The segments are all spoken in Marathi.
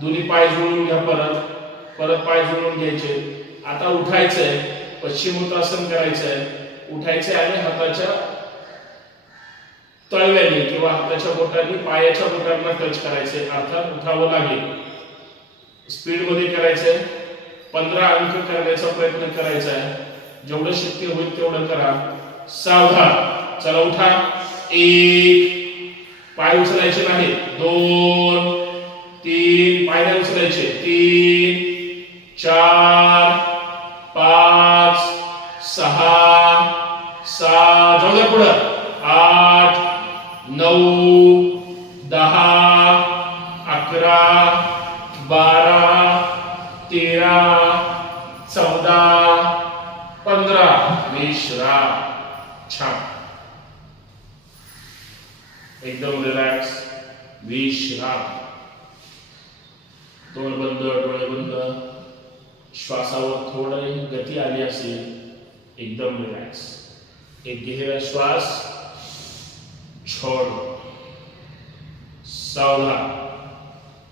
दोन्ही पाय जोडून घ्या, परत पाय जोडून घ्यायचे. आता उठायचंय, पश्चिमोत्तासन करायचंय. उठायचंय आणि हाताच्या तळव्याने किंवा हाताच्या बोटांनी पायाच्या बोटांना टच करायचे, अर्थात उठावं लागेल. स्पीड मध्ये करायचंय. 15 अंक करण्याचा प्रयत्न करायचा आहे. जेवढं शक्य होईल तेवढं करा. सावधान. चला उठा. 1, पाय उचलायचे नाही. 2, 3, पाय नाही उचलायचे. 3, 4, 5, 6, 7, जाऊ द्या पुढं. 8, 9, 10, 11, 12, 13, 14, 15. विश्राम. छान. एकदम रिलॅक्स. विश्राम. तोंड बंद, डोळे बंद. श्वासावर थोडी गती आली असेल. एकदम रिलॅक्स. एक गहरा श्वास छोड़. सावधान.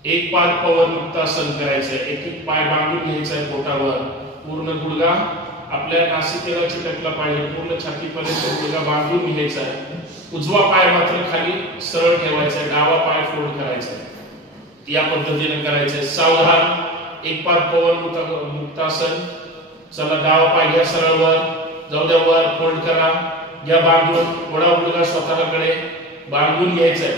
एक पाय पवन मुक्तासन करायचंय. एक पाय बांधून घ्यायचा आहे पोटावर. पूर्ण गुडघा आपल्या नासिकेला चिटकला पाहिजे. पूर्ण छातीपर्यंत गुडघा बांधून घ्यायचा आहे. उजवा पाय मात्र खाली सरळ ठेवायचा आहे. डावा पाय फोल्ड करायचा आहे. या पद्धतीने करायचंय. सावधान. एक पाय पवन मुक्तासन. चला डावा पाय घ्या सरळ वर. जाऊ द्या वर. फोल्ड करा. घ्या बांधून. थोडा गुडघा स्वतःकडे बांधून घ्यायचा आहे.